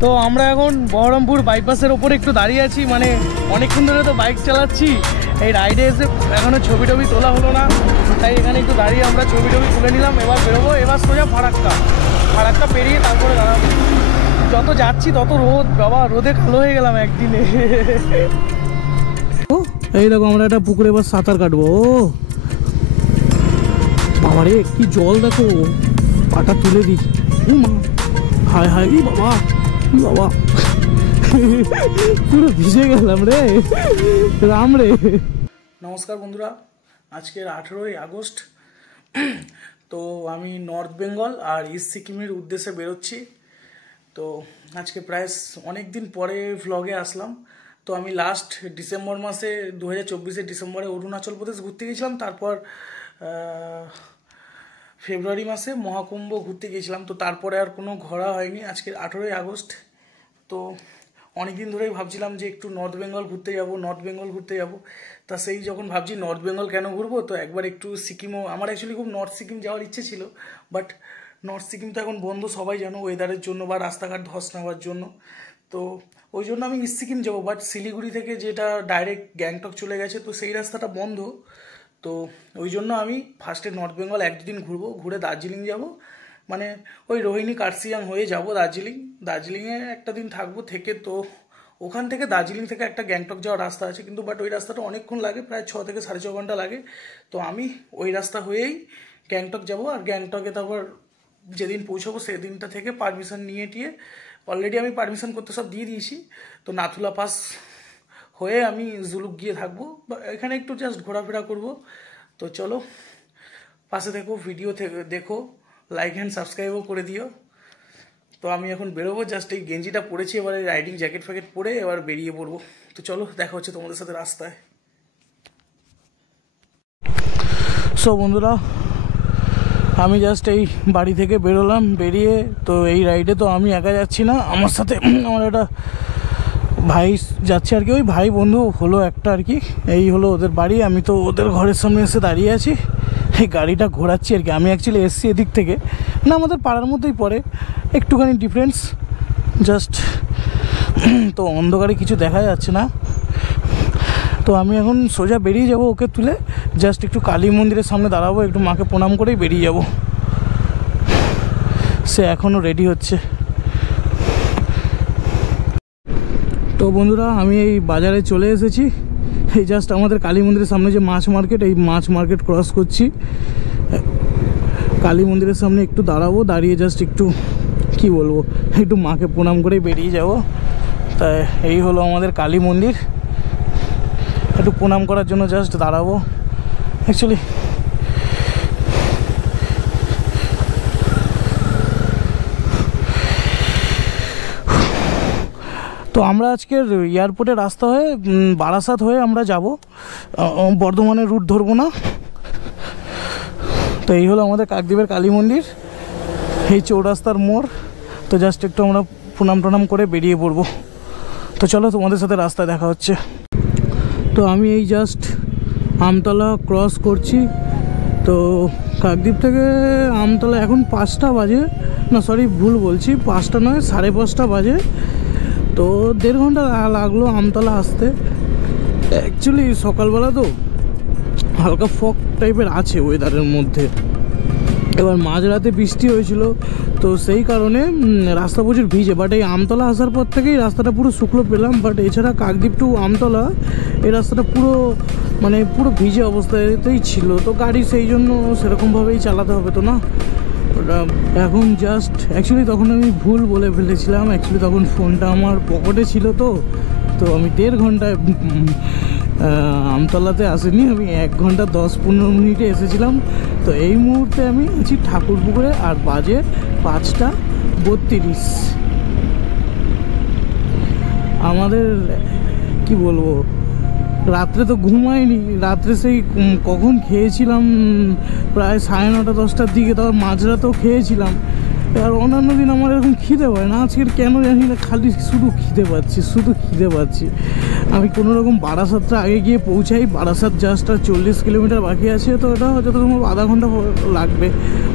তো আমরা এখন বহরমপুর বাইপাসের ওপরে একটু দাঁড়িয়ে আছি, মানে অনেকক্ষণ ধরে তো বাইক চালাচ্ছি, এই রাইডে এসে এখনও ছবি টবি তোলা হলো না, তাই এখানে একটু দাঁড়িয়ে আমরা ছবি টবি তুলে নিলাম। এবার বেরোবো, এবার সোজা ফারাক্কা পেরিয়ে তারপরে দাঁড়াবো। যত যাচ্ছি তত রোদ, বাবা রোদে কালো হয়ে গেলাম একদিনে। এই দেখো আমরা একটা পুকুরে এবার সাঁতার কাটবো। ও বাবা রে কি জল, দেখো পাটা তুলে দিই। হায় হায় ই বাবা, বাবা পুরো ভিজে গেলাম রে, রাম রে। নমস্কার বন্ধুরা, আজকের 18ই আগস্ট। তো আমি নর্থ বেঙ্গল আর ইস্ট সিকিমের উদ্দেশ্যে বেরোচ্ছি। তো আজকে প্রায় অনেক দিন পরে ভ্লগে আসলাম। তো আমি লাস্ট ডিসেম্বর মাসে 2024 ডিসেম্বরে অরুণাচল প্রদেশ ঘুরতে গেছিলাম, তারপর ফেব্রুয়ারি মাসে মহাকুম্ভ ঘুরতে গিয়েছিলাম। তো তারপরে আর কোনো ঘোরা হয়নি। আজকের 18ই আগস্ট। তো অনেক দিন ধরেই ভাবছিলাম যে একটু নর্থ বেঙ্গল ঘুরতে যাব। তা সেই যখন ভাবছি নর্থ বেঙ্গল কেন ঘুরবো, তো একবার একটু সিকিমও, আমার অ্যাকচুয়ালি খুব নর্থ সিকিম যাওয়ার ইচ্ছে ছিল, বাট নর্থ সিকিম তো এখন বন্ধ, সবাই জানো, ওয়েদারের জন্য বা রাস্তাঘাট ধস নেওয়ার জন্য। তো ওই জন্য আমি ইস্ট সিকিম যাবো, বাট শিলিগুড়ি থেকে যেটা ডাইরেক্ট গ্যাংটক চলে গেছে, তো সেই রাস্তাটা বন্ধ। তো ওই জন্য আমি ফার্স্টে নর্থ বেঙ্গল 1-2 দিন ঘুরবো, ঘুরে দার্জিলিং যাব, মানে ওই রোহিণী কার্সিয়াং হয়ে যাব দার্জিলিংয়ে একটা দিন থাকবো, থেকে তো ওখান থেকে দার্জিলিং থেকে একটা গ্যাংটক যাওয়ার রাস্তা আছে, কিন্তু বাট ওই রাস্তাটা অনেকক্ষণ লাগে, প্রায় 6 থেকে 6.5 ঘন্টা লাগে। তো আমি ওই রাস্তা হয়েই গ্যাংটক যাব, আর গ্যাংটকে তারপর যেদিন পৌঁছাবো সেদিনটা থেকে পারমিশন নিয়ে টিয়ে, অলরেডি আমি পারমিশন করতে সব দিয়ে দিয়েছি। তো নাথুলা পাস হয়ে আমি জুলুক গিয়ে থাকবো, এখানে একটু জাস্ট ঘোরাফেরা করব। তো চলো পাশে দেখো, ভিডিও থেকে দেখো, লাইক অ্যান্ড সাবস্ক্রাইবও করে দিও। তো আমি এখন বেরোবো, জাস্ট এই গেঞ্জিটা পরেছি, এবার এই রাইডিং জ্যাকেট ফ্যাকেট পরে এবার বেরিয়ে পড়বো। তো চলো দেখা হচ্ছে তোমাদের সাথে রাস্তায়। সো বন্ধুরা, আমি জাস্ট এই বাড়ি থেকে বেরোলাম, বেরিয়ে তো এই রাইডে তো আমি একা যাচ্ছি না, আমার সাথে আমার একটা ভাই যাচ্ছে আর কি, ওই ভাই বন্ধু হলো একটা আর কি। এই হলো ওদের বাড়ি, আমি তো ওদের ঘরের সামনে এসে দাঁড়িয়ে আছি, এই গাড়িটা ঘোরাচ্ছি আর কি। আমি অ্যাকচুয়ালি এসছি এদিক থেকে, না আমাদের পাড়ার মধ্যেই পড়ে, একটুখানি ডিফারেন্স জাস্ট। তো অন্ধকারে কিছু দেখা যাচ্ছে না। তো আমি এখন সোজা বেরিয়ে যাব, ওকে তুলে জাস্ট একটু কালী মন্দিরের সামনে দাঁড়াবো, একটু মাকে প্রণাম করেই বেরিয়ে যাব। সে এখনও রেডি হচ্ছে। তো বন্ধুরা, আমি এই বাজারে চলে এসেছি, এই জাস্ট আমাদের কালী মন্দিরের সামনে যে মাছ মার্কেট, এই মাছ মার্কেট ক্রস করছি। কালী মন্দিরের সামনে একটু দাঁড়াবো, দাঁড়িয়ে জাস্ট একটু কি বলবো, একটু মাকে প্রণাম করে বেরিয়ে যাব। তাই এই হলো আমাদের কালী মন্দির, একটু প্রণাম করার জন্য জাস্ট দাঁড়াবো অ্যাকচুয়ালি। তো আমরা আজকের এয়ারপোর্টের রাস্তা হয়ে বারাসাত হয়ে আমরা যাব, বর্ধমানের রুট ধরবো না। তো এই হলো আমাদের কাকদ্বীপের কালী মন্দির, এই চৌরাস্তার মোড়। তো জাস্ট একটু আমরা প্রণাম করে বেরিয়ে পড়বো। তো চলো তোমাদের সাথে রাস্তায় দেখা হচ্ছে। তো আমি এই জাস্ট আমতলা ক্রস করছি। তো কাকদ্বীপ থেকে আমতলা এখন 5টা বাজে, না সরি ভুল বলছি, 5টা নয় 5:30 বাজে। তো 1.5 ঘন্টা লাগলো আমতলা আসতে। অ্যাকচুয়ালি সকালবেলা তো হালকা ফগ টাইপের আছে ওয়েদারের মধ্যে, এবার মাঝরাতে বৃষ্টি হয়েছিল, তো সেই কারণে রাস্তা প্রচুর ভিজে। বাট এই আমতলা আসার পর থেকেই রাস্তাটা পুরো শুকনো পেলাম। বাট এছাড়া কাকদ্বীপ টু আমতলা এই রাস্তাটা পুরো ভিজে অবস্থাতেই ছিল। তো গাড়ি সেই জন্য সেরকমভাবেই চালাতে হবে, তো না এখন জাস্ট অ্যাকচুয়ালি তখন আমি ভুল বলে ফেলেছিলাম, অ্যাকচুয়ালি তখন ফোনটা আমার পকেটে ছিল। তো আমি 1.5 ঘন্টায় আমতলাতে আসিনি, আমি 1 ঘন্টা 10-15 মিনিটে এসেছিলাম। তো এই মুহূর্তে আমি আছি ঠাকুরপুকুরে, আর বাজে 5:32। আমাদের কি বলবো, রাত্রে তো ঘুমাইনি, রাত্রে সেই কখন খেয়েছিলাম প্রায় 9:30-10টার দিকে, তারপর মাঝরাতেও খেয়েছিলাম। আর অন্যান্য দিন আমার এরকম খিদে পায় না, আজকের কেন জানি না খালি শুধু খিদে পাচ্ছি। আমি কোনো রকম বারাসাতটা আগে গিয়ে পৌঁছাই, বারাসাত জাস্ট আর 40 কিলোমিটার বাকি আছে, তো ওটা হয়তো তোমার আধা ঘন্টা লাগবে।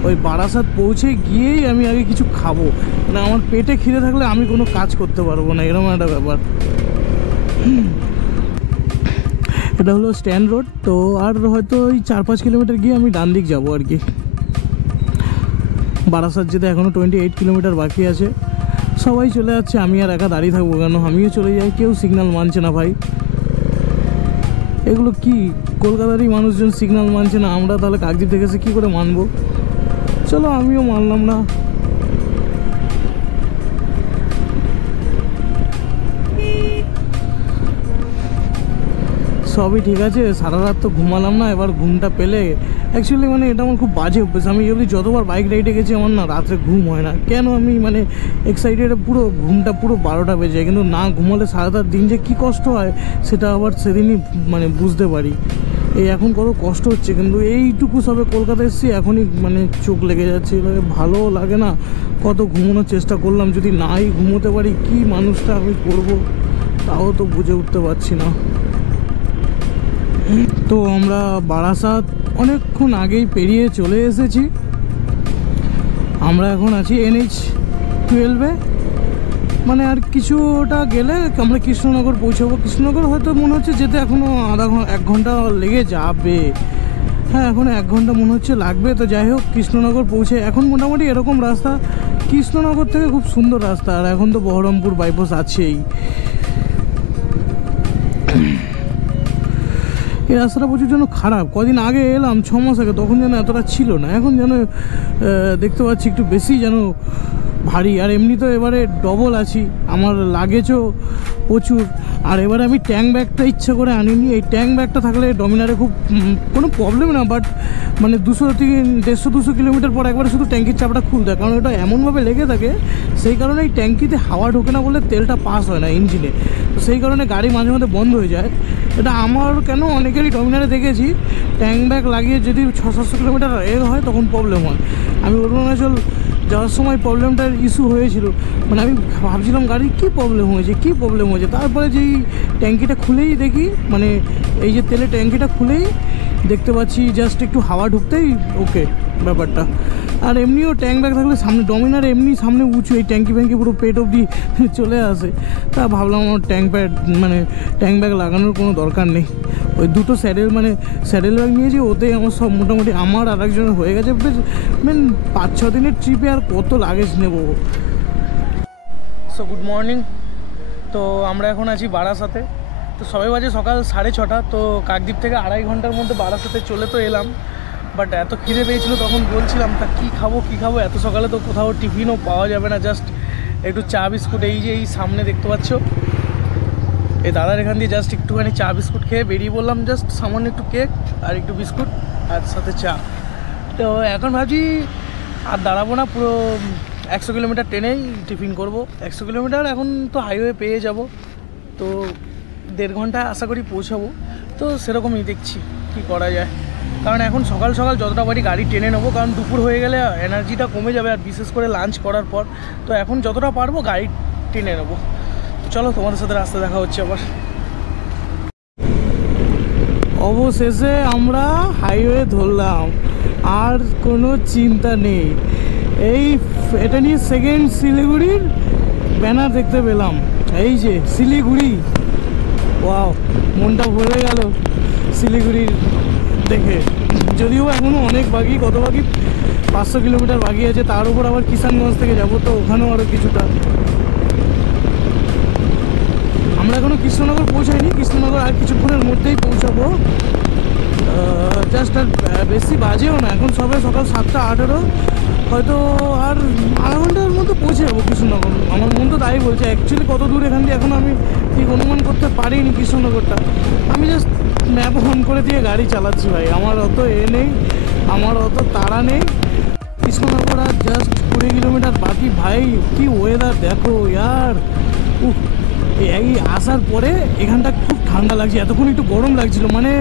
ওই বারাসাত পৌঁছে গিয়েই আমি আগে কিছু খাবো, মানে আমার পেটে খিদে থাকলে আমি কোনো কাজ করতে পারবো না, এরকম একটা ব্যাপার। এটা হলো স্ট্যান্ড রোড, তো আর হয়তো ওই 4-5 কিলোমিটার গিয়ে আমি ডান দিক যাবো আর কি। বারাসাত যেতে এখনও 28 কিলোমিটার বাকি আছে। সবাই চলে যাচ্ছে, আমি আর একা দাঁড়িয়ে থাকবো কেন, আমিও চলে যাই। কেউ সিগন্যাল মানছে না ভাই, এগুলো কি কলকাতারই মানুষজন সিগন্যাল মানছে না, আমরা তাহলে কাকদ্বীপ থেকে এসে কী করে মানবো? চলো আমিও মানলাম না। সবই ঠিক আছে, সারা রাত তো ঘুমালাম না, এবার ঘুমটা পেলে অ্যাকচুয়ালি মানে এটা আমার খুব বাজে অভ্যেস। আমি যদি যতবার বাইক রাইডে গেছি আমার না রাত্রে ঘুম হয় না, কেন আমি মানে এক্সাইটেড, পুরো ঘুমটা পুরো 12টা বেজে যায়, কিন্তু না ঘুমালে সারাটা দিন যে কী কষ্ট হয় সেটা আবার সেদিনই মানে বুঝতে পারি। এই এখন কত কষ্ট হচ্ছে, কিন্তু এইটুকু সবে কলকাতা এসেছি এখনই মানে চোখ লেগে যাচ্ছে, ভালো লাগে না। কত ঘুমানোর চেষ্টা করলাম, যদি নাই ঘুমোতে পারি কি মানুষটা আমি করবো তাও তো বুঝে উঠতে পারছি না। তো আমরা বারাসাত অনেকক্ষণ আগেই পেরিয়ে চলে এসেছি। আমরা এখন আছি NH-12-এ, মানে আর কিছুটা গেলে আমরা কৃষ্ণনগর পৌঁছাবো। কৃষ্ণনগর হয়তো মনে হচ্ছে যেতে এখনও 1 ঘন্টা লেগে যাবে। হ্যাঁ, এখন 1 ঘন্টা মনে হচ্ছে লাগবে। তো যাই হোক, কৃষ্ণনগর পৌঁছে এখন মোটামুটি এরকম রাস্তা, কৃষ্ণনগর থেকে খুব সুন্দর রাস্তা। আর এখন তো বহরমপুর বাইপাস আছেই। এই রাস্তাটা প্রচুর যেন খারাপ। কদিন আগে এলাম 6 মাস আগে, তখন যেন এতটা ছিল না, এখন যেন দেখতে পাচ্ছি একটু বেশি যেন ভারী। আর এমনি তো এবারে ডবল আছি, আমার লাগেজও প্রচুর। আর এবারে আমি ট্যাঙ্ক ব্যাগটা ইচ্ছা করে আনিনি। এই ট্যাঙ্ক ব্যাগটা থাকলে ডমিনারে খুব কোনো প্রবলেম না, বাট মানে 150-200 কিলোমিটার পর একবারে শুধু ট্যাঙ্কির চাপটা খুলতে হয়, কারণ ওটা এমনভাবে লেগে থাকে। সেই কারণে এই ট্যাঙ্কিতে হাওয়া ঢোকে না বলে তেলটা পাস হয় না ইঞ্জিনে, তো সেই কারণে গাড়ি মাঝে মাঝে বন্ধ হয়ে যায়। এটা আমার কেন, অনেকেরই ডমিনারে দেখেছি ট্যাঙ্ক ব্যাগ লাগিয়ে যদি 600-700 কিলোমিটার হয় তখন প্রবলেম হয়। আমি অরুণাচল যাওয়ার সময় প্রবলেমটার ইস্যু হয়েছিল, মানে আমি ভাবছিলাম গাড়ির কী প্রবলেম হয়েছে। তারপরে যেই ট্যাঙ্কিটা খুলেই দেখি, মানে এই যে তেলের ট্যাঙ্কিটা খুলেই দেখতে পাচ্ছি জাস্ট একটু হাওয়া ঢুকতেই ওকে ব্যাপারটা। আর এমনিও ট্যাঙ্ক ব্যাগ থাকলে সামনে ডমিনার এমনি সামনে উঁচু, এই ট্যাঙ্কি ফ্যাঙ্কি পুরো পেট অবধি চলে আসে। তা ভাবলাম আমার ট্যাঙ্ক ব্যাগ লাগানোর কোনো দরকার নেই। ওই দুটো স্যাডেল ব্যাগ নিয়েছি, ওতেই আমার সব মোটামুটি আমার আর একজনের হয়ে গেছে। মেন 5-6 দিনের ট্রিপে আর কত লাগেজ নেব। So good morning. তো আমরা এখন আছি বারাসাতে। তো সবাই বাজে সকাল 6:30। তো কাকদ্বীপ থেকে 2.5 ঘন্টার মধ্যে বারাসাতে চলে তো এলাম, বাট এত খিদে পেয়েছিল তখন বলছিলাম তা কী খাবো এত সকালে তো কোথাও টিফিনও পাওয়া যাবে না, জাস্ট একটু চা বিস্কুট। এই যে এই সামনে দেখতে পাচ্ছ এই দাদার এখান দিয়ে জাস্ট একটুখানি চা বিস্কুট খেয়ে বেরিয়ে বললাম, জাস্ট সামান্য একটু কেক আর একটু বিস্কুট আর সাথে চা। তো এখন ভাবছি আর দাঁড়াবো না, পুরো 100 কিলোমিটার ট্রেনেই টিফিন করব। 100 কিলোমিটার এখন তো হাইওয়ে পেয়ে যাব, তো 1.5 ঘন্টা আশা করি পৌঁছাবো। তো সেরকমই দেখছি কি করা যায়, কারণ এখন সকাল সকাল যতটা পারি গাড়ি টেনে নেবো, কারণ দুপুর হয়ে গেলে এনার্জিটা কমে যাবে, আর বিশেষ করে লাঞ্চ করার পর। তো এখন যতটা পারবো গাড়ি টেনে নেবো। তো চলো, তোমাদের সাথে রাস্তা দেখা হচ্ছে আবার। অবশেষে আমরা হাইওয়ে ধরলাম, আর কোনো চিন্তা নেই। এটা নিয়ে সেকেন্ড শিলিগুড়ির ব্যানার দেখতে পেলাম, এই যে শিলিগুড়ি। ওয়াও, মনটা ভরে গেল শিলিগুড়ির দেখে। যদিও এখনও অনেক বাকি, কত বাকি 500 কিলোমিটার বাকি আছে, তার উপর আবার কিষানগঞ্জ থেকে যাব, তো ওখানেও আরও কিছুটা। আমরা এখনও কৃষ্ণনগর পৌঁছাইনি, কৃষ্ণনগর আর কিছুক্ষণের মধ্যেই পৌঁছাবো। জাস্ট আর বেশি বাজেও না, এখন সবে সকাল 7:18, হয়তো আর আধা ঘন্টার মধ্যে পৌঁছে যাবো কৃষ্ণনগর। আমার মন তো তাই বলছে। অ্যাকচুয়ালি কত দূর এখান দিয়ে এখন আমি ঠিক অনুমান করতে পারিনি কৃষ্ণনগরটা। আমি জাস্ট ম্যাপ অন করে দিয়ে গাড়ি চালাচ্ছি ভাই, আমার অত নেই, আমার অত তাড়া নেই। কৃষ্ণনগর আর জাস্ট 20 কিলোমিটার বাকি। ভাই কি ওয়েদার দেখো ইয়ার, এই আসার পরে এখানটা খুব ঠান্ডা লাগছে, এতক্ষণ একটু গরম লাগছিল। মানে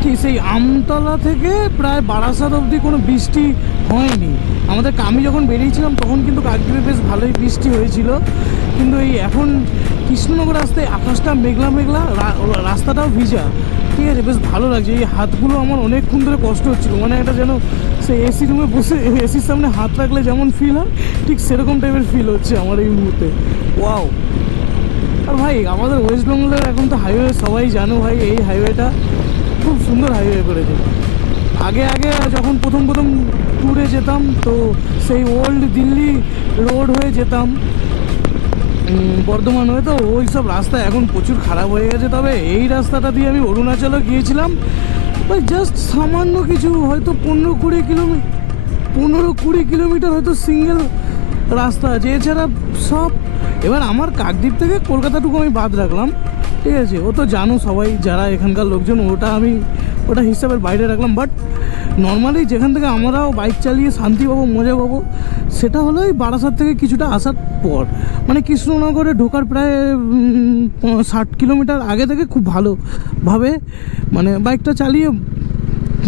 কি সেই আমতলা থেকে প্রায় বারাসাত অবধি কোনো বৃষ্টি হয়নি, আমি যখন বেরিয়েছিলাম তখন কিন্তু কাকদ্বীপে বেশ ভালোই বৃষ্টি হয়েছিল, কিন্তু এই এখন কৃষ্ণনগর রাস্তায় আকাশটা মেঘলা মেঘলা, রাস্তাটাও ভিজা, ঠিক আছে, বেশ ভালো লাগছে। এই হাতগুলো আমার অনেকক্ষণ ধরে কষ্ট হচ্ছিলো, মানে এটা যেন সে এসি রুমে বসে এসির সামনে হাত রাখলে যেমন ফিল হয় ঠিক সেরকম টাইপের ফিল হচ্ছে আমার এই মুহূর্তে। ওয়াও! আর ভাই আমাদের ওয়েস্ট বেঙ্গলের এখন তো হাইওয়ে সবাই জানো ভাই, এই হাইওয়েটা খুব সুন্দর হাইওয়ে করেছে। আগে যখন প্রথম ট্যুরে যেতাম তো সেই ওল্ড দিল্লি রোড হয়ে যেতাম বর্ধমান হয়ে, তো ওই সব রাস্তা এখন প্রচুর খারাপ হয়ে গেছে। তবে এই রাস্তাটা দিয়ে আমি অরুণাচলও গিয়েছিলাম, ওই জাস্ট সামান্য কিছু, হয়তো 15-20 কিলোমিটার হয়তো সিঙ্গেল রাস্তা আছে, এছাড়া সব। এবার আমার কাকদ্বীপ থেকে কলকাতাটুকু আমি বাদ রাখলাম, ঠিক আছে, ও তো জানো সবাই যারা এখানকার লোকজন, ওটা হিসাবের বাইরে রাখলাম। বাট নর্মালি যেখান থেকে আমরাও বাইক চালিয়ে শান্তি পাবো, মজা পাবো, সেটা হলো এই বারাসাত থেকে কিছুটা আসার পর, মানে কৃষ্ণনগরে ঢোকার প্রায় 60 কিলোমিটার আগে থেকে খুব ভালোভাবে মানে বাইকটা চালিয়ে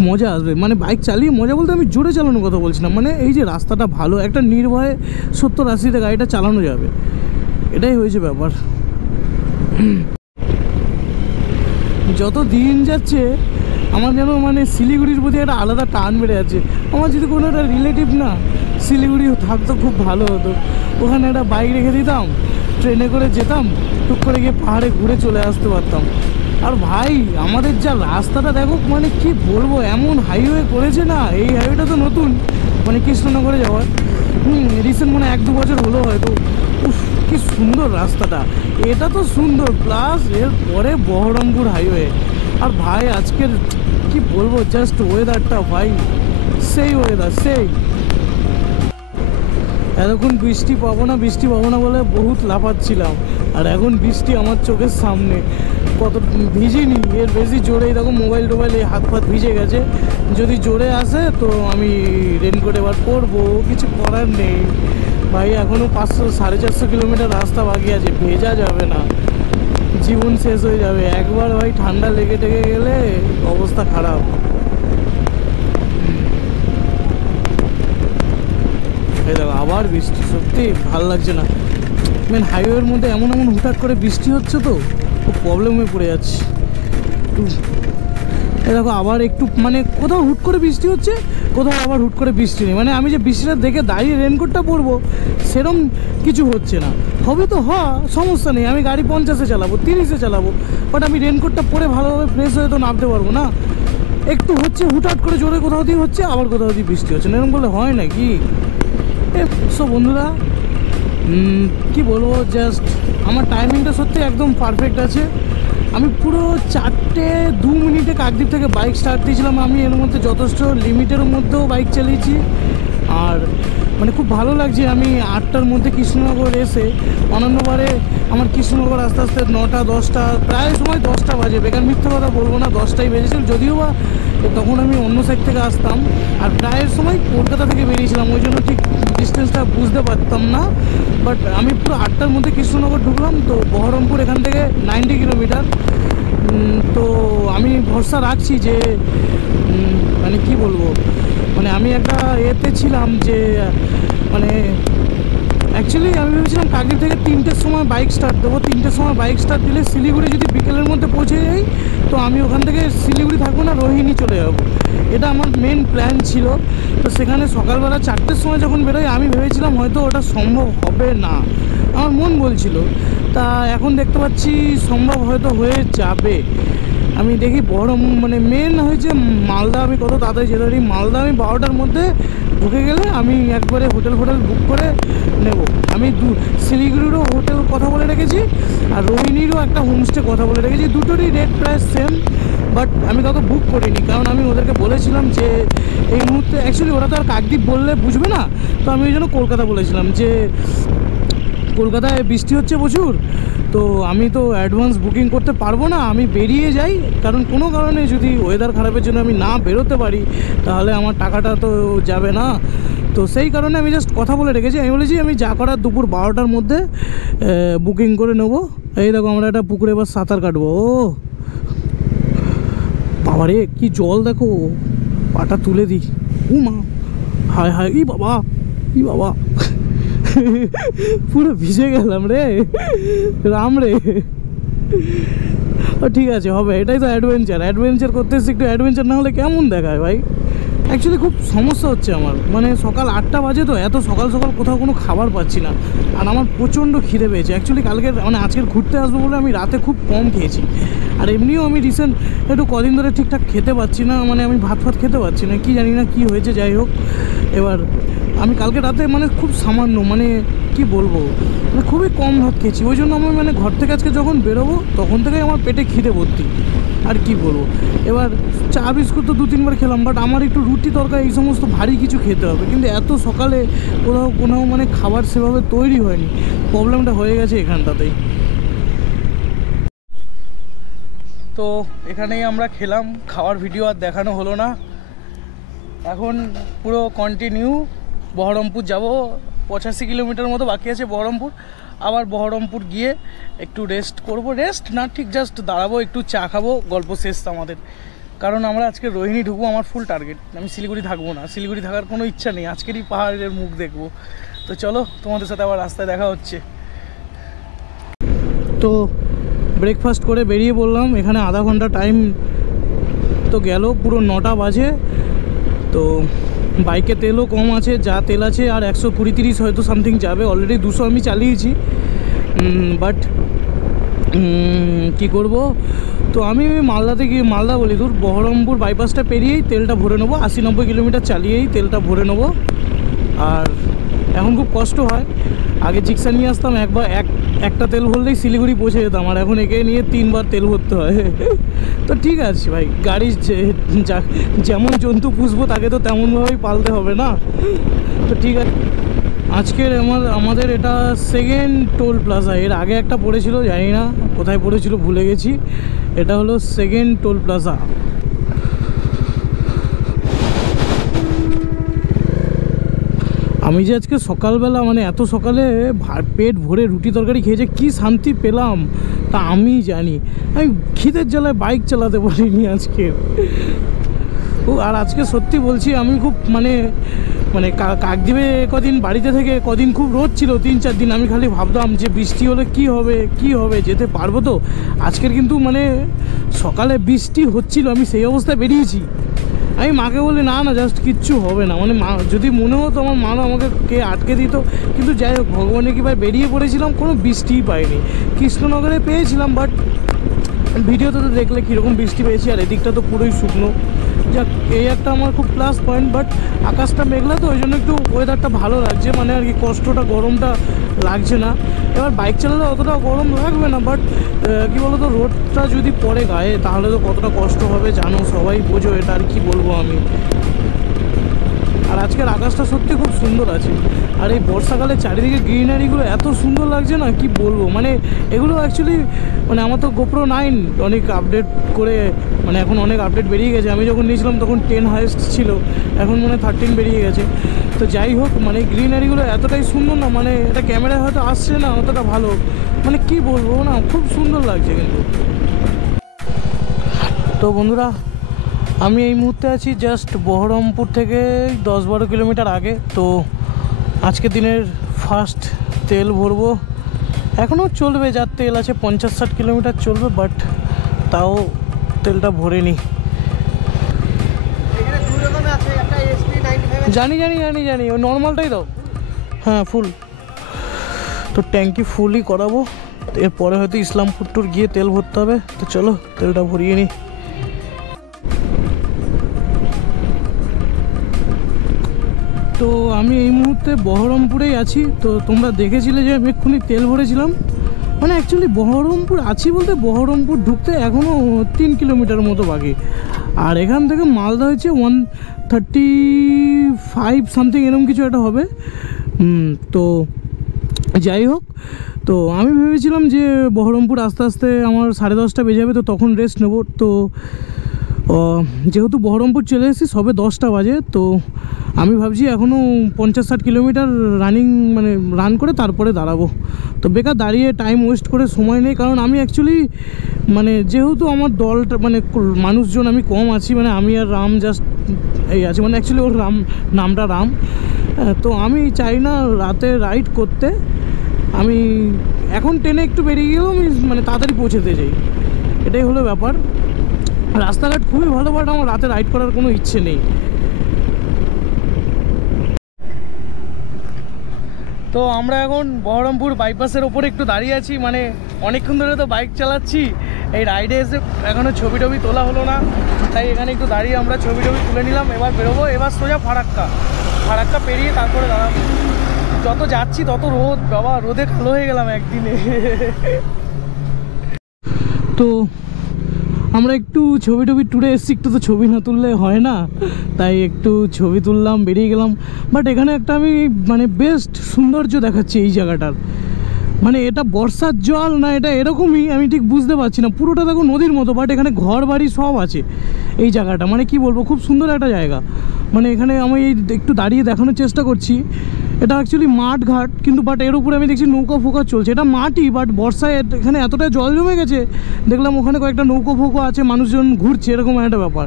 মজা আসবে। মানে বাইক চালিয়ে মজা বলতে আমি জোরে চালানোর কথা বলছি না, মানে এই যে রাস্তাটা ভালো, একটা নির্ভয়ে 70-80তে গাড়িটা চালানো যাবে, এটাই হয়েছে ব্যাপার। যত দিন যাচ্ছে আমার যেন মানে শিলিগুড়ির প্রতি একটা আলাদা টান বেড়ে যাচ্ছে। আমার যদি কোনো একটা রিলেটিভ না শিলিগুড়ি থাকতো খুব ভালো হতো, ওখানে একটা বাইক রেখে দিতাম, ট্রেনে করে যেতাম, টুক করে গিয়ে পাহাড়ে ঘুরে চলে আসতে পারতাম। আর ভাই আমাদের যা রাস্তাটা দেখো, মানে কি বলবো, এমন হাইওয়ে করেছে না, এই হাইওয়েটা তো নতুন, মানে কৃষ্ণনগরে যাওয়ার রিসেন্ট মানে 1-2 বছর হলো হয়তো। উফ, কি সুন্দর রাস্তাটা, এটা তো সুন্দর, প্লাস এর পরে বহরমপুর হাইওয়ে। আর ভাই আজকের কি বলবো, জাস্ট ওয়েদারটা ভাই সেই ওয়েদার, সেই এতক্ষণ বৃষ্টি পাবো না বলে বহুত লাফাচ্ছিলাম, আর এখন বৃষ্টি আমার চোখের সামনে, কত ভিজিনি, এর বেশি জোরেই দেখো মোবাইল টোবাইল এই হাত ফাত ভিজে গেছে। যদি জোরে আসে তো আমি রেনকোট এবার পরবো, কিছু করার নেই ভাই, এখনও 500-450 কিলোমিটার রাস্তা বাকি আছে, ভেজা যাবে না, জীবন শেষ হয়ে যাবে একবার ভাই ঠান্ডা লেগে টেগে গেলে অবস্থা খারাপ। এই দেখো আবার বৃষ্টি, সত্যি ভাল লাগছে না। মেন হাইওয়ের মধ্যে এমন হুটহাট করে বৃষ্টি হচ্ছে তো খুব প্রবলেমে পড়ে যাচ্ছি। এই দেখো আবার একটু মানে কোথাও হুট করে বৃষ্টি হচ্ছে, কোথাও আবার হুট করে বৃষ্টি নেই, মানে আমি যে বৃষ্টিটা দেখে দাঁড়িয়ে রেনকোটটা পরবো সেরম কিছু হচ্ছে না। হবে তো সমস্যা নেই, আমি গাড়ি 50-এ চালাবো, 30-এ চালাবো, বাট আমি রেনকোটটা পরে ভালোভাবে ফ্রেশ হয়ে তো নামতে পারবো না। একটু হচ্ছে হুটহাট করে জোরে কোথাও দিয়ে হচ্ছে, আবার কোথাও দিয়ে বৃষ্টি হচ্ছে না, এরকম করলে হয় নাকি? সো বন্ধুরা কি বলবো, জাস্ট আমার টাইমিংটা সত্যি একদম পারফেক্ট আছে। আমি পুরো 4:02 কাকদ্বীপ থেকে বাইক স্টার্ট দিয়েছিলাম, আমি এর মধ্যে যথেষ্ট লিমিটের মধ্যেও বাইক চালিয়েছি, আর মানে খুব ভালো লাগছে। আমি 8টার মধ্যে কৃষ্ণনগর এসে, অন্যান্যবারে আমার কৃষ্ণনগর আস্তে আস্তে 9টা-10টা, প্রায় সময় 10টা বাজে, বেকার মিথ্যে কথা বলবো না, 10টাই বেজেছিল, যদিও বা তখন আমি অন্য সাইড থেকে আসতাম, আর প্রায়ের সময় কলকাতা থেকে বেরিয়েছিলাম, ওই জন্য ঠিক ডিস্টেন্সটা বুঝতে পারতাম না। বাট আমি পুরো 8টার মধ্যে কৃষ্ণনগর ঢুকলাম, তো বহরমপুর এখান থেকে 90 কিলোমিটার। তো আমি ভরসা রাখছি যে মানে কি বলবো, মানে আমি একটা এতে ছিলাম যে মানে অ্যাকচুয়ালি আমি ভেবেছিলাম কাকদ্বীপ থেকে 3টের সময় বাইক স্টার্ট দেবো, 3টের সময় বাইক স্টার্ট দিলে শিলিগুড়ি যদি বিকেলের মধ্যে পৌঁছে যাই তো আমি ওখান থেকে শিলিগুড়ি থাকবো না, রোহিণী চলে যাবো, এটা আমার মেন প্ল্যান ছিল। তো সেখানে সকালবেলা 4টের সময় যখন বেরোই আমি ভেবেছিলাম হয়তো ওটা সম্ভব হবে না, আমার মন বলছিল, তা এখন দেখতে পাচ্ছি সম্ভব হয়তো হয়ে যাবে। আমি দেখি মানে মেন হয়েছে মালদা, আমি কত তাড়াতাড়ি যেতে পারি, মালদা আমি 12টার মধ্যে ঢুকে গেলে আমি একবারে হোটেল বুক করে নেব। আমি শিলিগুড়িরও হোটেল কথা বলে রেখেছি, আর রোহিণীরও একটা হোমস্টে কথা বলে রেখেছি, দুটোরই রেট প্রায় সেম, বাট আমি কাউকে বুক করিনি, কারণ আমি ওদেরকে বলেছিলাম যে এই মুহূর্তে অ্যাকচুয়ালি ওরা তো আর কাকদ্বীপ বললে বুঝবে না, তো আমি ওই জন্য কলকাতা বলেছিলাম যে কলকাতায় বৃষ্টি হচ্ছে প্রচুর, তো আমি তো অ্যাডভান্স বুকিং করতে পারবো না, আমি বেরিয়ে যাই, কারণ কোনো কারণে যদি ওয়েদার খারাপের জন্য আমি না বেরোতে পারি তাহলে আমার টাকাটা তো যাবে না। তো সেই কারণে আমি জাস্ট কথা বলে রেখেছি, আমি বলেছি আমি যা করার দুপুর 12টার মধ্যে বুকিং করে নেবো। এই দেখো আমরা একটা পুকুরে এবার সাঁতার কাটবো, ও বাবারে কি জল দেখো, পাটা তুলে দিই, মা হায় হায়, ই বাবা, ই বাবা, পুরো ভিজে গেলাম রে রাম রে। ঠিক আছে, হবে, এটাই তো অ্যাডভেঞ্চার করতে এসে একটু অ্যাডভেঞ্চার না হলে কেমন দেখায় ভাই। অ্যাকচুয়ালি খুব সমস্যা হচ্ছে আমার, মানে সকাল 8টা বাজে, তো এত সকাল সকাল কোথাও কোনো খাবার পাচ্ছি না, আর আমার প্রচণ্ড খিদে পেয়েছে। অ্যাকচুয়ালি কালকের মানে আজকের ঘুরতে আসবো বলে আমি রাতে খুব কম খেয়েছি, আর এমনিও আমি রিসেন্ট একটু কদিন ধরে ঠিকঠাক খেতে পাচ্ছি না, মানে আমি ভাত খেতে পাচ্ছি না, কি জানি না কি হয়েছে। যাই হোক, এবার আমি কালকে রাতে মানে খুব সামান্য, মানে কি বলবো, মানে খুবই কম ভাত খেয়েছি। ওই জন্য আমি মানে ঘর থেকে আজকে যখন বেরোবো তখন থেকেই আমার পেটে খিদে ভর্তি, আর কি বলবো। এবার চা বিস্কুট তো 2-3 বার খেলাম, বাট আমার একটু রুটি তরকারি এই সমস্ত ভারী কিছু খেতে হবে, কিন্তু এত সকালে কোনো মানে খাবার সেভাবে তৈরি হয়নি। প্রবলেমটা হয়ে গেছে এখানটাতেই। তো এখানেই আমরা খেলাম, খাওয়ার ভিডিও আর দেখানো হলো না। এখন পুরো কন্টিনিউ বহরমপুর যাব, 85 কিলোমিটার মতো বাকি আছে বহরমপুর। আবার বহরমপুর গিয়ে একটু রেস্ট করব, রেস্ট না ঠিক জাস্ট দাঁড়াবো, একটু চা খাবো, গল্প শেষ আমাদের। কারণ আমরা আজকে রোহিণী ঢুকবো, আমার ফুল টার্গেট। আমি শিলিগুড়ি থাকবো না, শিলিগুড়ি থাকার কোনো ইচ্ছা নেই, আজকেরই পাহাড়ের মুখ দেখবো। তো চলো, তোমাদের সাথে আবার রাস্তায় দেখা হচ্ছে। তো ব্রেকফাস্ট করে বেরিয়ে পড়লাম, এখানে আধা ঘন্টা টাইম তো গেল, পুরো 9টা বাজে। তো বাইকে তেলও কম আছে, যা তেল আছে আর 120-130 হয়তো সামথিং যাবে, অলরেডি 200 আমি চালিয়েছি। বাট কি করব, তো আমি মালদাতে গিয়ে, মালদা বলি দূর, বহরমপুর বাইপাসটা পেরিয়েই তেলটা ভরে নেবো, 80-90 কিলোমিটার চালিয়েই তেলটা ভরে নেবো। আর এখন খুব কষ্ট হয়, আগে জিক্সার নিয়ে আসতাম, একটা তেল ভরলেই শিলিগুড়ি পৌঁছে যেতাম, আর এখন একে নিয়ে 3বার তেল ভরতে হয়। তো ঠিক আছে ভাই, গাড়ি যেমন জন্তু পুষবো তাকে তো তেমনভাবেই পালতে হবে না। তো ঠিক আছে, আজকের আমাদের এটা সেকেন্ড টোল প্লাজা। এর আগে একটা পড়েছিল, জানি না কোথায় পড়েছিল, ভুলে গেছি। এটা হলো সেকেন্ড টোল প্লাজা। আমি যে আজকে সকালবেলা মানে এত সকালে পেট ভরে রুটি তরকারি খেয়ে যে কী শান্তি পেলাম তা আমি জানি। আমি খিদের জ্বালায় বাইক চালাতে পারিনি আজকে। আর আজকে সত্যি বলছি, আমি খুব মানে কাকদ্বীপে কদিন বাড়িতে থেকে কদিন খুব রোদ ছিল, 3-4 দিন। আমি খালি ভাবতাম যে বৃষ্টি হলে কি হবে যেতে পারবো তো। আজকের কিন্তু মানে সকালে বৃষ্টি হচ্ছিল, আমি সেই অবস্থায় বেরিয়েছি। আমি মাকে বলি না জাস্ট কিচ্ছু হবে না, মানে মা যদি মনে হতো আমার মা আমাকে কে আটকে দিত। কিন্তু যাই হোক, ভগবানের কৃপায় বেরিয়ে পড়েছিলাম, কোনো বৃষ্টিই পাইনি। কৃষ্ণনগরে পেয়েছিলাম, বাট ভিডিওতে তো দেখলে কীরকম বৃষ্টি পেয়েছি, আর এদিকটা তো পুরোই শুকনো। যাক, এই একটা আমার খুব প্লাস পয়েন্ট। বাট আকাশটা মেঘলা, তো ওই জন্য একটু ওয়েদারটা ভালো লাগছে, মানে আর কি কষ্টটা, গরমটা লাগছে না। এবার বাইক চালালে অতটা গরম লাগবে না, বাট কী বলো তো, রোদটা যদি পড়ে গায়ে তাহলে তো কতটা কষ্ট হবে জানো, সবাই বোঝো এটা, আর কি বলবো আমি। আর আজকের আকাশটা সত্যি খুব সুন্দর আছে, আর এই বর্ষাকালে চারিদিকে গ্রিনারিগুলো এত সুন্দর লাগছে না, কি বলবো। মানে এগুলো অ্যাকচুয়ালি মানে আমার তো GoPro 9 অনেক আপডেট করে, মানে এখন অনেক আপডেট বেরিয়ে গেছে। আমি যখন নিয়েছিলাম তখন 10 হাইয়েস্ট ছিল, এখন মনে 13 বেরিয়ে গেছে। তো যাই হোক, মানে গ্রিনারিগুলো এতটাই সুন্দর না, মানে এটা ক্যামেরায় হয়তো আসছে না অতটা ভালো, মানে কি বলবো না, খুব সুন্দর লাগছে কিন্তু। তো বন্ধুরা, আমি এই মুহূর্তে আছি জাস্ট বহরমপুর থেকে 10-12 কিলোমিটার আগে। তো আজকে দিনের ফার্স্ট তেল ভরবো, এখনও চলবে, যার তেল আছে 50-60 কিলোমিটার চলবে, বাট তাও তেলটা ভরে নিই। জানি ওই নর্মালটাই দাও, হ্যাঁ ফুল। তো ট্যাঙ্কি ফুলই করাবো, এরপরে হয়তো ইসলামপুর টুর গিয়ে তেল ভরতে হবে। তো চলো তেলটা ভরিয়ে নিই। তো আমি এই মুহূর্তে বহরমপুরেই আছি। তো তোমরা দেখেছিলে যে আমি এক্ষুনি তেল ভরেছিলাম, মানে অ্যাকচুয়ালি বহরমপুর আছি বলতে বহরমপুর ঢুকতে এখনও 3 কিলোমিটার মতো বাকি। আর এখান থেকে মালদা হচ্ছে 135 সামথিং, এরকম কিছু একটা হবে। তো যাই হোক, তো আমি ভেবেছিলাম যে বহরমপুর আস্তে আস্তে আমার 10:30 বেজে যাবে, তো তখন রেস্ট নেব। তো যেহেতু বহরমপুর চলে এসেছি সবে 10টা বাজে, তো আমি ভাবছি এখনও 50-60 কিলোমিটার মানে রান করে তারপরে দাঁড়াবো। তো বেকার দাঁড়িয়ে টাইম ওয়েস্ট করে সময় নেই, কারণ আমি অ্যাকচুয়ালি মানে যেহেতু আমার দলটা মানে মানুষজন আমি কম আছি, মানে আমি আর রাম জাস্ট এই আছি, মানে অ্যাকচুয়ালি ওর নামটা রাম। তো আমি চাই না রাতে রাইড করতে, আমি এখন ট্রেনে একটু বেরিয়ে গেলেও আমি মানে তাড়াতাড়ি পৌঁছতে চাই, এটাই হলো ব্যাপার। রাস্তাঘাট খুবই ভালো, বাট আমার রাতে রাইড করার কোনো ইচ্ছে নেই। তো আমরা এখন বহরমপুর বাইপাসের ওপরে একটু দাঁড়িয়ে আছি, মানে অনেকক্ষণ ধরে তো বাইক চালাচ্ছি, এই রাইডে এসে এখনও ছবি টবি তোলা হলো না, তাই এখানে একটু দাঁড়িয়ে আমরা ছবি টবি তুলে নিলাম। এবার বেরোবো, এবার সোজা ফারাক্কা পেরিয়ে তারপরে দাঁড়াবো। যত যাচ্ছি তত রোদ, বাবা রোদে কালো হয়ে গেলাম একদিনে। তো আমরা একটু ছবি টবি ট্যুরে এসেছি, একটু তো ছবি না তুললে হয় না, তাই একটু ছবি তুললাম, বেরিয়ে গেলাম। বাট এখানে একটা আমি মানে বেস্ট সৌন্দর্য দেখাচ্ছি এই জায়গাটার, মানে এটা বর্ষার জল না এটা এরকমই আমি ঠিক বুঝতে পারছি না, পুরোটা দেখো নদীর মতো, বাট এখানে ঘর বাড়ি সব আছে এই জায়গাটা, মানে কি বলবো খুব সুন্দর একটা জায়গা। মানে এখানে আমি এই একটু দাঁড়িয়ে দেখানোর চেষ্টা করছি, এটা অ্যাকচুয়ালি মাঠ ঘাট, কিন্তু বাট এর উপরে আমি দেখছি নৌকা ফৌকা চলছে, এটা মাটি, বাট বর্ষায় এখানে এতটা জল জমে গেছে, দেখলাম ওখানে কয়েকটা নৌকো ফৌকো আছে, মানুষজন ঘুরছে, এরকম একটা ব্যাপার,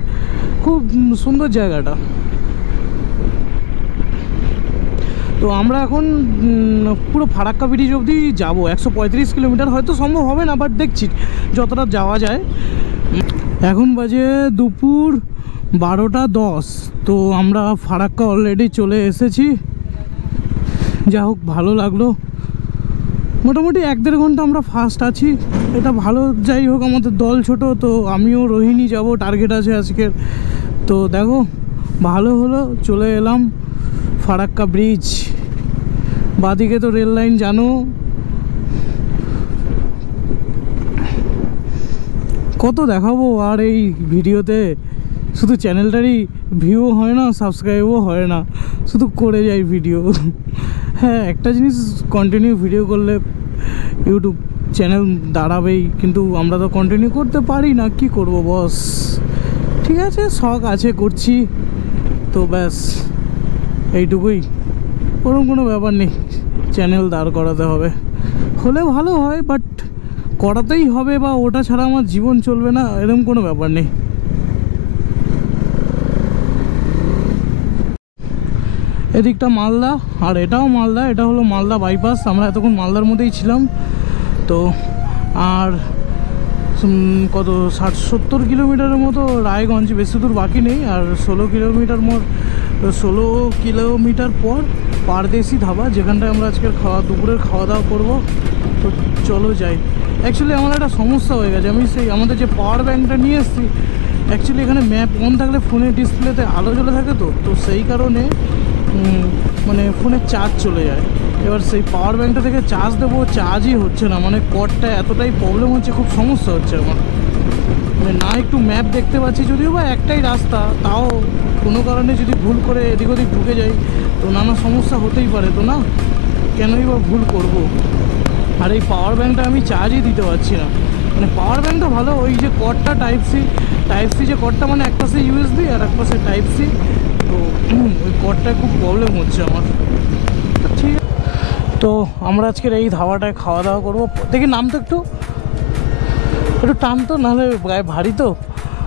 খুব সুন্দর জায়গাটা। তো আমরা এখন পুরো ফারাক্কা ব্রিজ অবধি যাবো, 135 কিলোমিটার, হয়তো সম্ভব হবে না, বাট দেখছি যতটা যাওয়া যায়। এখন বাজে দুপুর 12টা 10, তো আমরা ফারাক্কা অলরেডি চলে এসেছি। যা হোক ভালো লাগলো, মোটামুটি 1-1.5 ঘন্টা আমরা ফার্স্ট আছি, এটা ভালো। যাই হোক আমাদের দল ছোট, তো আমিও রোহিণী যাব, টার্গেট আছে আজকের। তো দেখো ভালো হলো, চলে এলাম ফারাক্কা ব্রিজ। বাদিকে তো রেল লাইন জানো, কত দেখাবো আর এই ভিডিওতে, শুধু চ্যানেলটারই ভিউ হয় না, সাবস্ক্রাইবও হয় না, শুধু করে যাই ভিডিও। হ্যাঁ একটা জিনিস কন্টিনিউ ভিডিও করলে ইউটিউব চ্যানেল দাঁড়াবেই, কিন্তু আমরা তো কন্টিনিউ করতে পারি না, কি করব বস। ঠিক আছে শখ আছে করছি, তো ব্যাস এইটুকুই, ওরকম কোনো ব্যাপার নেই। চ্যানেল দাঁড় করাতে হবে, হলে ভালো হয়, বাট করাতেই হবে, বা ওটা ছাড়া আমার জীবন চলবে না এরকম কোনো ব্যাপার নেই। এদিকটা মালদা আর এটাও মালদা, এটা হলো মালদা বাইপাস, আমরা এতক্ষণ মালদার মধ্যেই ছিলাম। তো আর কত 60-70 কিলোমিটারের মতো রায়গঞ্জ, বেশি দূর বাকি নেই, আর 16 কিলোমিটার পর পারদেশি ধাবা, যেখানটায় আমরা আজকের দুপুরের খাওয়া দাওয়া করবো। তো চলো যাই। অ্যাকচুয়ালি আমার একটা সমস্যা হয়ে গেছে, আমি সেই আমাদের যে পাওয়ার ব্যাঙ্কটা নিয়ে এসেছি, অ্যাকচুয়ালি এখানে ম্যাপ অন থাকলে ফোনের ডিসপ্লেতে আলো জ্বলে থাকে, তো সেই কারণে মানে ফোনের চার্জ চলে যায়। এবার সেই পাওয়ার ব্যাঙ্কটা থেকে চার্জ দেবো, চার্জই হচ্ছে না, মানে কর্ডটা এতটাই প্রবলেম হচ্ছে, খুব সমস্যা হচ্ছে আমার। মানে না একটু ম্যাপ দেখতে পাচ্ছি, যদিও বা একটাই রাস্তা, তাও কোনো কারণে যদি ভুল করে এদিক ওদিক ঢুকে যাই তো নানা সমস্যা হতেই পারে, তো না কেনই বা ভুল করব। আর এই পাওয়ার ব্যাঙ্কটা আমি চার্জই দিতে পারছি না, মানে পাওয়ার ব্যাঙ্কটা ভালো, ওই যে কর্ডটা টাইপ সি যে কর্ডটা, মানে এক পাশে ইউএসবি আর এক পাশে টাইপ সি, তো ওই কর্ডটা খুব প্রবলেম হচ্ছে আমার। ঠিক আছে, তো আমরা আজকের এই ধাবাটায় খাওয়া দাওয়া করবো। দেখি নাম তো একটু টান তো, নাহলে গায়ে ভারী তো।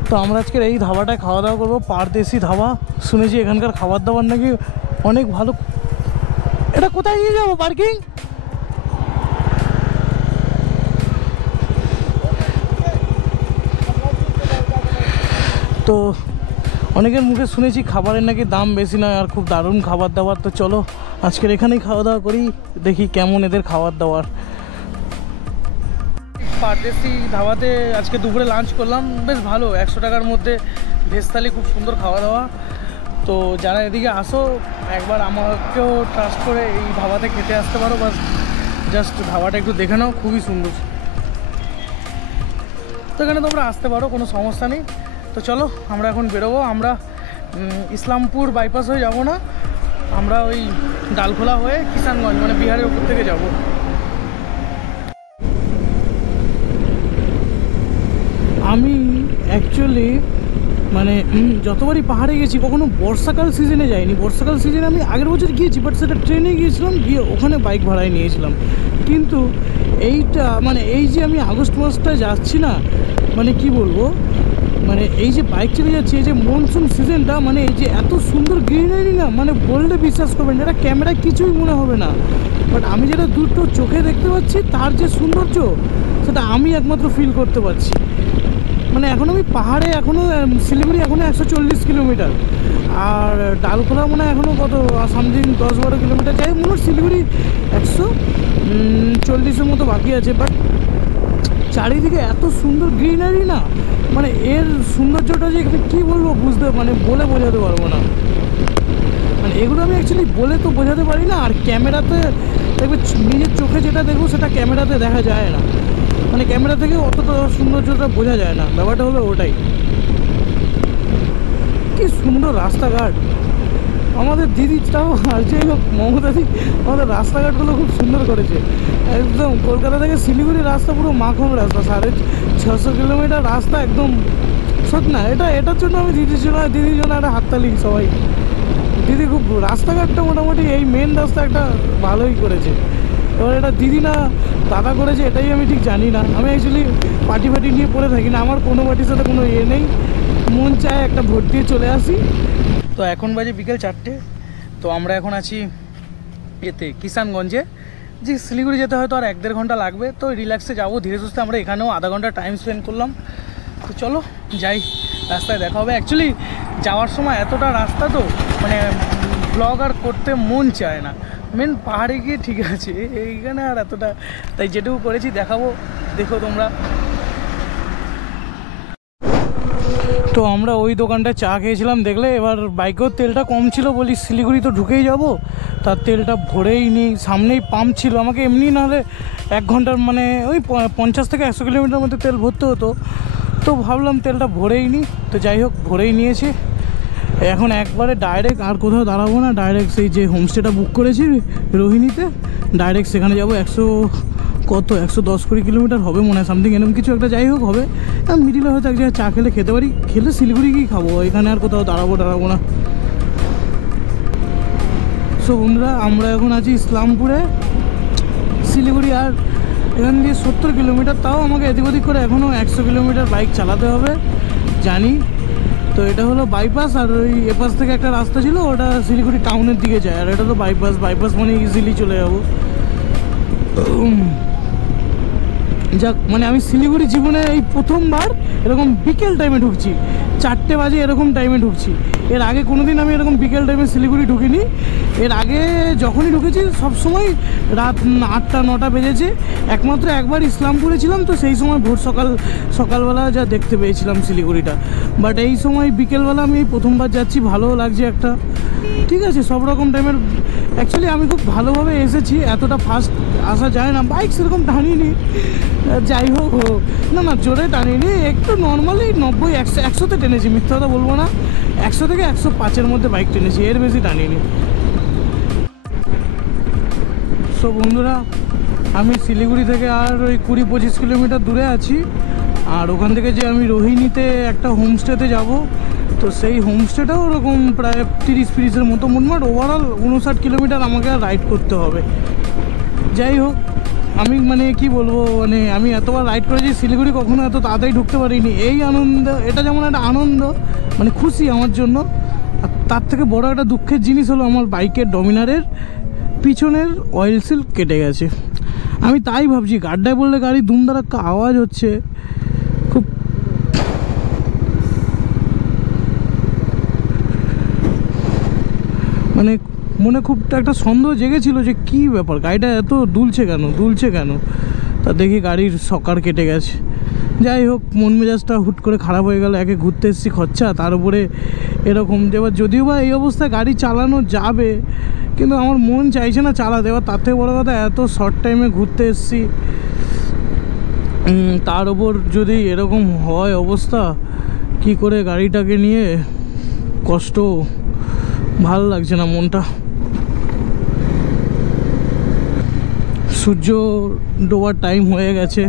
তো আমরা আজকের এই ধাবাটায় খাওয়া দাওয়া করবো, পারদেশি ধাবা। শুনেছি এখানকার খাবার দাবার নাকি অনেক ভালো। এটা কোথায় নিয়ে যাবো পার্কিং? তো অনেকের মুখে শুনেছি খাবারের নাকি দাম বেশি নয়, আর খুব দারুণ খাবার দাবার। তো চলো আজকের এখানেই খাওয়া দাওয়া করি, দেখি কেমন এদের খাবার দাবার। পারদেশি ধাবাতে আজকে দুপুরে লাঞ্চ করলাম, বেশ ভালো, 100 টাকার মধ্যে ভেজ থালি, খুব সুন্দর খাওয়া দাওয়া। তো যারা এদিকে আসো একবার আমাকেও ট্রাস্ট করে এই ধাবাতে খেতে আসতে পারো, বাস জাস্ট ধাবাটা একটু দেখে নাও, খুবই সুন্দর। তো এখানে তোমরা আসতে পারো, কোনো সমস্যা নেই। তো চলো আমরা এখন বেরোবো, আমরা ইসলামপুর বাইপাস হয়ে যাব না, আমরা ওই ডালখোলা হয়ে কিষানগঞ্জ মানে বিহারের উপর থেকে যাব। আমি অ্যাকচুয়ালি মানে যতবারই পাহাড়ে গেছি কখনো বর্ষাকাল সিজনে যাইনি। বর্ষাকাল সিজনে আমি আগের বছর গিয়েছি, বাট সেটা ট্রেনে গিয়েছিলাম, গিয়ে ওখানে বাইক ভাড়ায় নিয়েছিলাম। কিন্তু এইটা মানে এই যে আমি আগস্ট মাসটায় যাচ্ছি না, মানে কি বলবো, মানে এই যে বাইক চলে যাচ্ছি, এই যে মনসুন সিজনটা, মানে এই যে এত সুন্দর গ্রিনারি না, মানে বললে বিশ্বাস করবেন এটা ক্যামেরায় কিছুই মনে হবে না, বাট আমি যেটা দুটো চোখে দেখতে পাচ্ছি তার যে সৌন্দর্য সেটা আমি একমাত্র ফিল করতে পারছি। মানে এখন আমি পাহাড়ে, এখনও শিলিগুড়ি এখনও 140 কিলোমিটার, আর ডালখোলা মনে হয় এখনও কত সামথিং 10-12 কিলোমিটার, যাই মনে হয় শিলিগুড়ি 140-এর মতো বাকি আছে। বাট চারিদিকে এত সুন্দর গ্রিনারি না, মানে এর সৌন্দর্যটা যে কী বলবো বুঝতে, মানে বলে বোঝাতে পারবো না। মানে এগুলো আমি অ্যাকচুয়ালি বলে তো বোঝাতে পারি না, আর ক্যামেরাতে দেখবে নিজের চোখে যেটা দেখবো সেটা ক্যামেরাতে দেখা যায় না, মানে ক্যামেরা থেকে অতটা সৌন্দর্যটা বোঝা যায় না, ব্যাপারটা হলো ওটাই। কি সুন্দর রাস্তাঘাট আমাদের দিদিটাও, আর যাই হোক মমতাদি আমাদের রাস্তাঘাটগুলো খুব সুন্দর করেছে। একদম কলকাতা থেকে শিলিগুড়ির রাস্তা পুরো মাখন রাস্তা, 650 কিলোমিটার রাস্তা একদম। সত্যি না, এটার জন্য আমি দিদির জন্য একটা হাততালি সবাই। দিদি খুব রাস্তাঘাটটা মোটামুটি এই মেন রাস্তা একটা ভালোই করেছে। এবার এটা দিদি না দাদা করেছে এটাই আমি ঠিক জানি না। আমি অ্যাকচুয়ালি পার্টি নিয়ে পড়ে থাকি না, আমার কোনো পার্টির সাথে কোনো ইয়ে নেই, মন চায় একটা ভোট দিয়ে চলে আসি। তো এখন বাজে বিকেল 4টে। তো আমরা এখন আছি এতে কিষানগঞ্জে, যে শিলিগুড়ি যেতে হয়তো আর 1-1.5 ঘন্টা লাগবে। তো রিল্যাক্সে যাবো ধীরে সুস্থে, আমরা এখানেও আধা ঘন্টা টাইম স্পেন্ড করলাম। তো চলো যাই, রাস্তায় দেখা হবে। অ্যাকচুয়ালি যাওয়ার সময় এতটা রাস্তা তো মানে ব্লগ আর করতে মন চায় না, মেন পাহাড়ে গিয়ে ঠিক আছে, এইখানে আর এতটা, তাই যেটুকু করেছি দেখাবো, দেখো তোমরা। তো আমরা ওই দোকানটায় চা খেয়েছিলাম দেখলে। এবার বাইকেও তেলটা কম ছিল, বলি শিলিগুড়ি তো ঢুকেই যাব, তার তেলটা ভরেই নিই, সামনেই পাম্প ছিল, আমাকে এমনি নাহলে 1 ঘন্টার মানে ওই 50 থেকে 100 কিলোমিটার মধ্যে তেল ভরতে হতো। তো ভাবলাম তেলটা ভরেই নিই, তো যাই হোক ভরেই নিয়েছি। এখন একবারে ডাইরেক্ট আর কোথাও দাঁড়াবো না, ডাইরেক্ট সেই যে হোমস্টেটা বুক করেছি রোহিণীতে, ডাইরেক্ট সেখানে যাবো। 110-20 কিলোমিটার হবে মনে হয়, সামথিং এরকম কিছু একটা, যাই হোক হবে। মিডিলে হয়তো এক জায়গায় চা খেতে পারি, খেলে শিলিগুড়ি গিয়ে খাবো, এখানে আর কোথাও দাঁড়াবো না। সো বন্ধুরা, আমরা এখন আছি ইসলামপুরে। শিলিগুড়ি আর এখান দিয়ে 70 কিলোমিটার, তাও আমাকে এদিক ওদিক করে এখনও 100 কিলোমিটার বাইক চালাতে হবে জানি। তো এটা হলো বাইপাস, আর ওই এপাশ থেকে একটা রাস্তা ছিল ওটা শিলিগুড়ি টাউনের দিকে যায়, আর এটা তো বাইপাস মানে ইজিলি চলে যাবো। যাক, মানে আমি শিলিগুড়ি জীবনে এই প্রথমবার এরকম বিকেল টাইমে ঢুকছি, 4টে বাজে এরকম টাইমে ঢুকছি। এর আগে কোনোদিন আমি এরকম বিকেল টাইমে শিলিগুড়ি ঢুকিনি। এর আগে যখনই ঢুকেছি সবসময় রাত 8-9 বেজেছে। একমাত্র একবার ইসলামপুরে ছিলাম, তো সেই সময় ভোর সকালবেলা যা দেখতে পেয়েছিলাম শিলিগুড়িটা। বাট এই সময় বিকেলবেলা আমি এই প্রথমবার যাচ্ছি, ভালোও লাগছে একটা। ঠিক আছে, সব রকম টাইমের অ্যাকচুয়ালি আমি খুব ভালোভাবে এসেছি, এতটা ফাস্ট আসা যায় না, বাইক সেরকম টানিনি, যাই হোক না জোরে টানিনি, একটু নর্মালি 90-100-100তে টেনেছি, মিথ্যা কথা বলবো না, 100 থেকে 105-এর মধ্যে বাইক টেনেছি, এর বেশি টানিনি। সো বন্ধুরা, আমি শিলিগুড়ি থেকে আর ওই 20-25 কিলোমিটার দূরে আছি, আর ওখান থেকে যে আমি রোহিণীতে একটা হোমস্টেতে যাব, তো সেই হোমস্টেটাও ওরকম প্রায় 30-40-এর মতো, মোটমাট ওভারঅল 59 কিলোমিটার আমাকে আর রাইড করতে হবে। যাই হোক, আমি মানে কি বলবো, মানে আমি এতবার রাইড করেছি শিলিগুড়ি, কখনো এত তাড়াতাড়ি ঢুকতে পারিনি। এই আনন্দ, এটা যেমন একটা আনন্দ, মানে খুশি আমার জন্য, আর তার থেকে বড় একটা দুঃখের জিনিস হলো আমার বাইকের ডমিনারের পিছনের অয়েল সিল কেটে গেছে। আমি তাই ভাবছি, গাড্ডায় বললে গাড়ি দুমদারাক্কা আওয়াজ হচ্ছে, খুব মানে মনে খুব একটা সন্দেহ জেগেছিল যে কী ব্যাপার, গাড়িটা এত দুলছে কেন। তা দেখি গাড়ির সকার কেটে গেছে। যাই হোক, মন মেজাজটা হুট করে খারাপ হয়ে গেল। একে ঘুরতে এসেছি খরচা, তার উপরে এরকম। এবার যদিও বা এই অবস্থায় গাড়ি চালানো যাবে, কিন্তু আমার মন চাইছে না চালাতে। এবার তার থেকে বড়ো কথা, এত শর্ট টাইমে ঘুরতে এসেছি, তার ওপর যদি এরকম হয় অবস্থা, কি করে গাড়িটাকে নিয়ে কষ্ট, ভালো লাগছে না মনটা। সূর্য ডোবার টাইম হয়ে গেছে,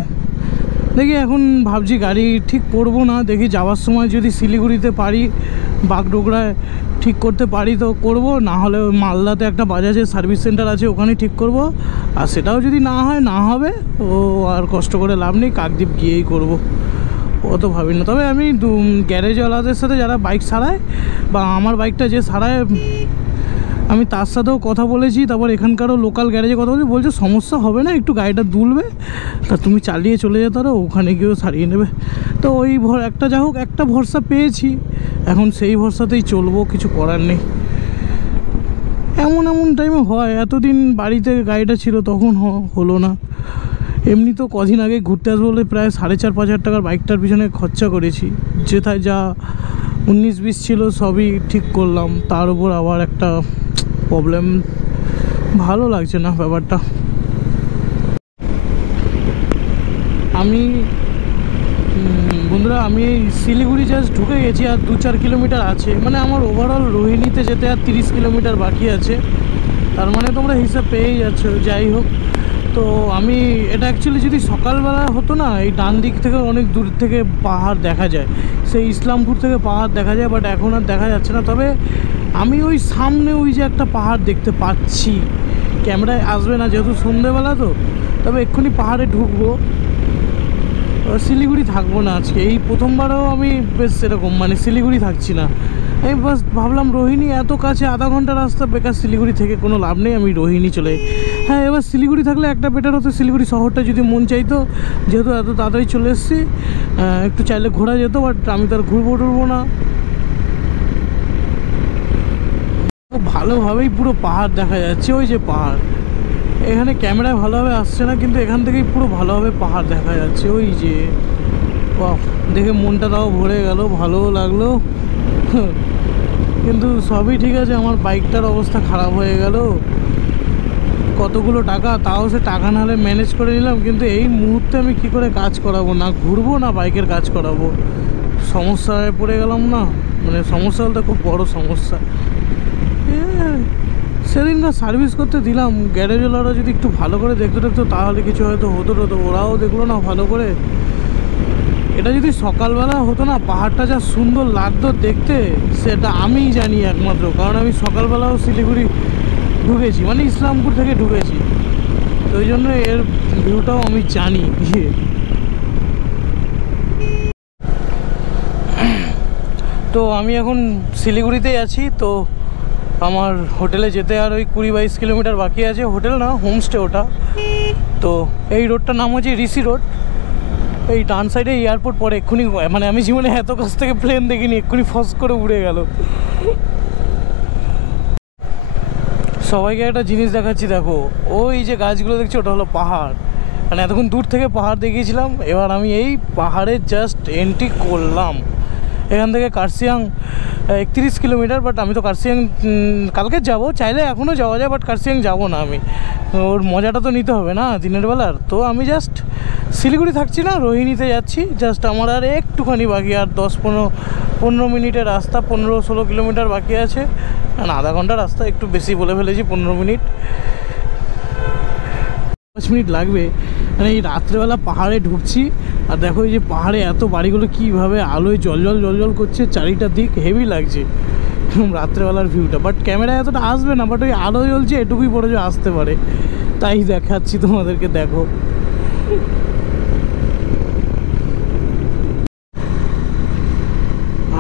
দেখি এখন ভাবছি গাড়ি ঠিক করবো না, দেখি যাওয়ার সময় যদি শিলিগুড়িতে পারি বাগডোগরায় ঠিক করতে পারি তো করব, না হলে মালদাতে একটা বাজাজের সার্ভিস সেন্টার আছে ওখানে ঠিক করব। আর সেটাও যদি না হয় না হবে ও আর কষ্ট করে লাভ নেই, কাকদ্বীপ গিয়েই করব, অত ভাবি না। তবে আমি গ্যারেজওয়ালাদের সাথে যারা বাইক সারায় বা আমার বাইকটা যে সারায় আমি তার সাথেও কথা বলেছি, তারপর এখানকারও লোকাল গ্যারেজে কথা বলছি, বলছে সমস্যা হবে না, একটু গাড়িটা দুলবে তা তুমি চালিয়ে চলে যেতে পারো, ওখানে গিয়েও সারিয়ে নেবে। তো ওই একটা যা হোক একটা ভরসা পেয়েছি, এখন সেই ভরসাতেই চলবো, কিছু করার নেই। এমন টাইমে হয়, এতদিন বাড়িতে গাড়িটা ছিল তখন হলো না। এমনি তো কদিন আগে ঘুরতে আসবো বলে প্রায় 4,500-5,000 টাকার বাইকটার পিছনে খরচা করেছি, যেথায় যা 19-20 ছিল সবই ঠিক করলাম, তার উপর আবার একটা প্রবলেম, ভালো লাগছে না ব্যাপারটা। আমি বন্ধুরা আমি এই শিলিগুড়ি জাস্ট ঢুকে গেছি, আর 2-4 কিলোমিটার আছে, মানে আমার ওভারঅল রোহিণীতে যেতে আর 30 কিলোমিটার বাকি আছে, তার মানে তোমরা হিসাব পেয়েই যাচ্ছ। যাই হোক, তো আমি এটা অ্যাকচুয়ালি যদি সকালবেলা হতো না, এই ডান দিক থেকে অনেক দূর থেকে পাহাড় দেখা যায়, সেই ইসলামপুর থেকে পাহাড় দেখা যায়, বাট এখন আর দেখা যাচ্ছে না। তবে আমি ওই সামনে ওই যে একটা পাহাড় দেখতে পাচ্ছি, ক্যামেরায় আসবে না যেহেতু সন্ধ্যেবেলা তো, তবে এক্ষুনি পাহাড়ে ঢুকবো, শিলিগুড়ি থাকবো না আজকে, এই প্রথমবারও আমি বেশ সেরকম মানে শিলিগুড়ি থাকছি না। আমি বাস ভাবলাম রোহিণী এত কাছে, আধা ঘন্টা রাস্তা, বেকার শিলিগুড়ি থেকে কোনো লাভ নেই, আমি রোহিণী চলে। হ্যাঁ, এবার শিলিগুড়ি থাকলে একটা বেটার হতো, শিলিগুড়ি শহরটা যদি মন চাইতো, যেহেতু এত তাড়াতাড়ি চলে এসেছি, একটু চাইলে ঘোরা যেত, বাট আমি তো আর ঘুরবো টুরবো না। ভালোভাবেই পুরো পাহাড় দেখা যাচ্ছে, ওই যে পাহাড়, এখানে ক্যামেরায় ভালোভাবে আসছে না, কিন্তু এখান থেকেই পুরো ভালোভাবে পাহাড় দেখা যাচ্ছে, ওই যে বাহ, দেখে মনটা তাও ভরে গেল, ভালোও লাগলো। কিন্তু সবই ঠিক আছে, আমার বাইকটার অবস্থা খারাপ হয়ে গেল, কতগুলো টাকা, তাও সে টাকা নাহলে ম্যানেজ করে নিলাম, কিন্তু এই মুহূর্তে আমি কি করে কাজ করাবো, না ঘুরবো না বাইকের কাজ করাবো, সমস্যায় পড়ে গেলাম না, মানে সমস্যা বলতে খুব বড় সমস্যা। সেদিনকার সার্ভিস করতে দিলাম, গ্যারেজওয়ালারা যদি একটু ভালো করে দেখতো তাহলে কিছু হয়তো হতো, ওরাও দেখলো না ভালো করে। এটা যদি সকালবেলা হতো না, পাহাড়টা যা সুন্দর লাগতো দেখতে, সেটা আমিই জানি একমাত্র, কারণ আমি সকালবেলাও শিলিগুড়ি ঢুকেছি, মানে ইসলামপুর থেকে ঢুকেছি, তো ওই জন্য এর ভিউটাও আমি জানি। তো আমি এখন শিলিগুড়িতেই আছি, তো আমার হোটেলে যেতে আর ওই 20-22 কিলোমিটার বাকি আছে, হোটেল না হোমস্টে ওটা। তো এই রোডটার নাম হচ্ছে ঋষি রোড, এই ডান সাইডে এয়ারপোর্ট পরে, এক্ষুনি মানে আমি জীবনে এত কাছ থেকে প্লেন দেখিনি, এক্ষুনি ফস করে উড়ে গেল। সবাইকে একটা জিনিস দেখাচ্ছি, দেখো ওই যে গাছগুলো দেখছি ওটা হলো পাহাড়, মানে এতক্ষণ দূর থেকে পাহাড় দেখিয়েছিলাম, এবার আমি এই পাহাড়ের জাস্ট এন্ট্রি করলাম। এখান থেকে কার্শিয়াং 31 কিলোমিটার, বাট আমি তো কার্শিয়াং কালকে যাব, চাইলে এখনও যাওয়া যায়, বাট কার্শিয়াং যাব না আমি, ওর মজাটা তো নিতে হবে না দিনের বেলার। তো আমি জাস্ট শিলিগুড়ি থাকছি না, রোহিণীতে যাচ্ছি, জাস্ট আমার আর একটুখানি বাকি, আর 10-15 মিনিটের রাস্তা, 15-16 কিলোমিটার বাকি আছে, আর আধা ঘন্টা রাস্তা, একটু বেশি বলে ফেলেছি, 15 মিনিট 5 মিনিট লাগবে। মানে এই রাত্রেবেলা পাহাড়ে ঢুকছি, আর দেখো এই যে পাহাড়ে এত বাড়িগুলো কীভাবে আলোয় জল করছে, চারিটা দিক হেভি লাগছে রাত্রেবেলার ভিউটা, বাট ক্যামেরায় এতটা আসবে না, বাট ওই আলো জ্বলছে এটুকুই বড় যে আসতে পারে, তাই দেখাচ্ছি তোমাদেরকে। দেখো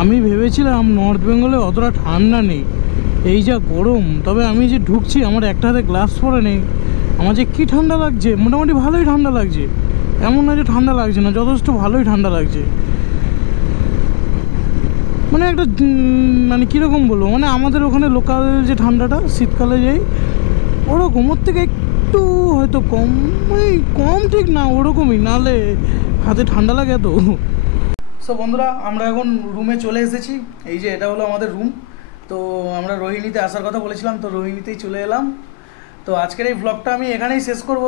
আমি ভেবেছিলাম নর্থ বেঙ্গলে অতটা ঠান্ডা নেই, এই যা গরম, তবে আমি যে ঢুকছি আমার একটা হাতে গ্লাভস পরে নেই, আমার যে কী ঠান্ডা লাগছে, মোটামুটি ভালোই ঠান্ডা লাগছে, এমন না যে ঠান্ডা লাগছে না, যথেষ্ট ভালোই ঠান্ডা লাগছে। মানে একটা মানে কীরকম বলবো, মানে আমাদের ওখানে লোকাল যে ঠান্ডাটা শীতকালে যাই ওরকম, ওর থেকে একটু হয়তো কম, মানে কম ঠিক না, ওরকমই, নাহলে হাতে ঠান্ডা লাগে এত। সো বন্ধুরা, আমরা এখন রুমে চলে এসেছি, এই যে এটা হলো আমাদের রুম। তো আমরা রোহিণীতে আসার কথা বলেছিলাম, তো রোহিণীতেই চলে এলাম। তো আজকের এই ব্লগটা আমি এখানেই শেষ করব।